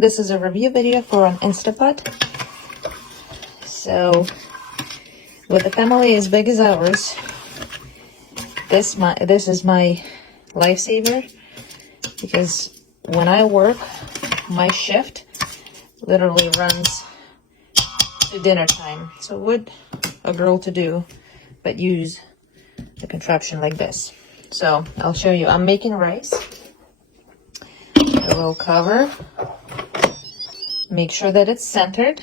This is a review video for an Instapot. So, with a family as big as ours, this is my lifesaver, because when I work, my shift literally runs to dinner time. So what a girl to do but use a contraption like this. So I'll show you. I'm making rice. I will cover. Make sure that it's centered.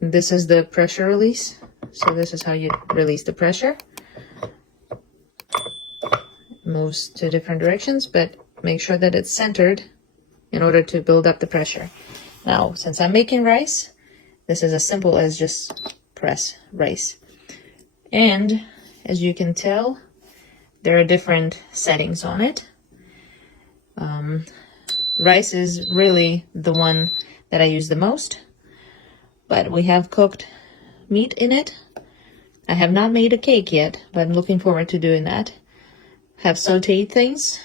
This is the pressure release. So this is how you release the pressure. It moves to different directions, but make sure that it's centered in order to build up the pressure. Now, since I'm making rice, this is as simple as just press rice. And as you can tell, there are different settings on it. Rice is really the one that I use the most, but we have cooked meat in it. I have not made a cake yet, but I'm looking forward to doing that. Have sauteed things,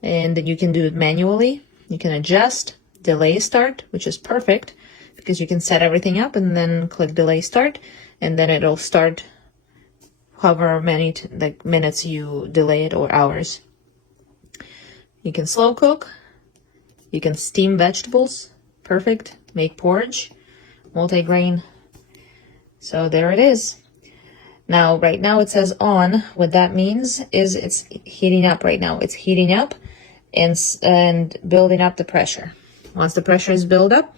and you can do it manually. You can adjust, delay start, which is perfect because you can set everything up and then click delay start, and then it'll start however many minutes you delay it or hours. You can slow cook, you can steam vegetables, perfect, make porridge, multi-grain. So there it is. Now, right now it says on. What that means is it's heating up right now. It's heating up and building up the pressure. Once the pressure is built up,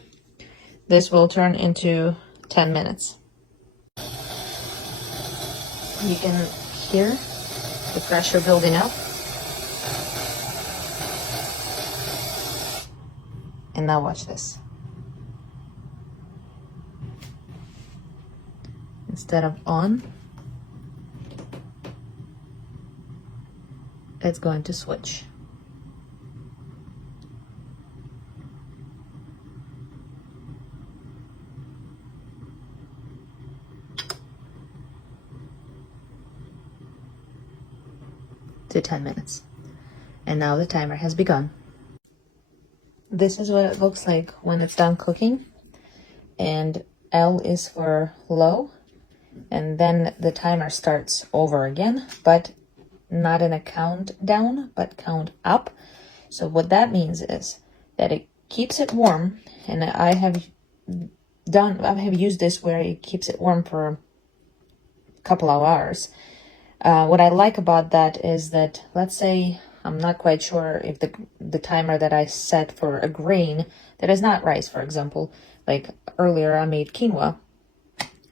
this will turn into 10 minutes. You can hear the pressure building up. And now watch this. Instead of on, it's going to switch. To 10 minutes. And now the timer has begun. This is what it looks like when it's done cooking. And L is for low. And then the timer starts over again, but not in a countdown, but count up. So what that means is that it keeps it warm. And I have used this where it keeps it warm for a couple of hours. What I like about that is that, let's say, I'm not quite sure if the timer that I set for a grain that is not rice, for example, like earlier I made quinoa,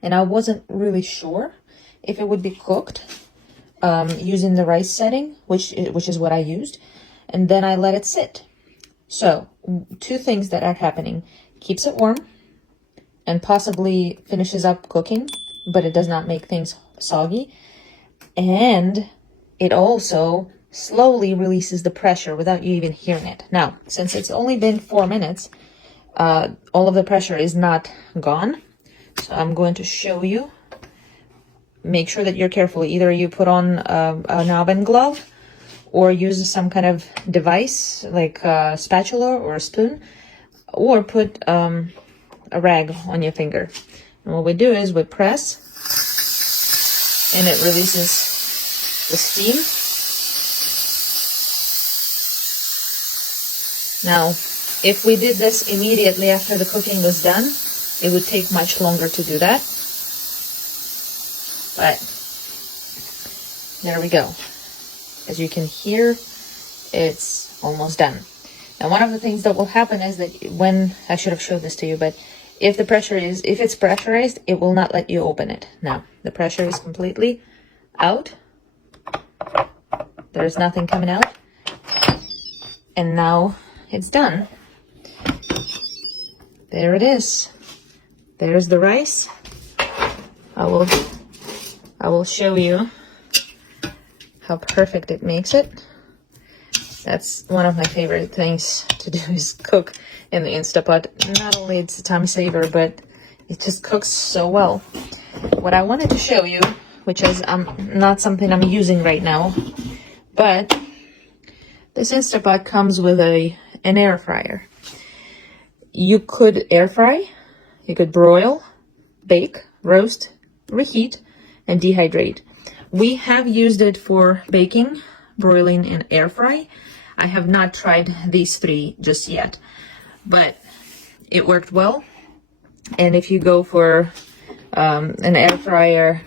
and I wasn't really sure if it would be cooked using the rice setting, which is what I used, and then I let it sit. So two things that are happening: keeps it warm and possibly finishes up cooking, but it does not make things soggy. And it also slowly releases the pressure without you even hearing it. Now, since it's only been 4 minutes, all of the pressure is not gone. So I'm going to show you. Make sure that you're careful. Either you put on an oven glove or use some kind of device like a spatula or a spoon, or put a rag on your finger. And what we do is we press, and it releases the steam. Now, if we did this immediately after the cooking was done, it would take much longer to do that. But there we go. As you can hear, it's almost done. Now, one of the things that will happen is that I should have showed this to you, but if it's pressurized, it will not let you open it. Now, the pressure is completely out. There's nothing coming out. And now it's done. There it is. There's the rice. I will show you how perfect it makes it. That's one of my favorite things to do, is cook in the Instapot. Not only it's a time saver, but it just cooks so well. What I wanted to show you, which is not something I'm using right now, but This Instant Pot comes with an air fryer. You could air fry, you could broil, bake, roast, reheat, and dehydrate. We have used it for baking, broiling, and air fry. I have not tried these three just yet, but it worked well. And if you go for an air fryer,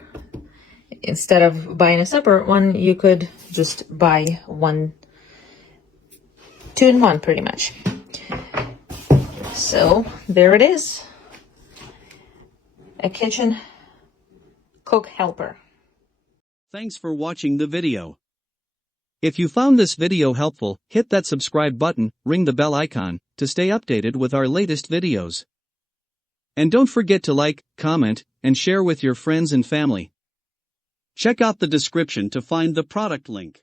instead of buying a separate one, you could just buy one, 2-in-1 pretty much. So there it is, a kitchen cook helper. Thanks for watching the video. If you found this video helpful, hit that subscribe button, ring the bell icon, to stay updated with our latest videos. And don't forget to like, comment, and share with your friends and family. Check out the description to find the product link.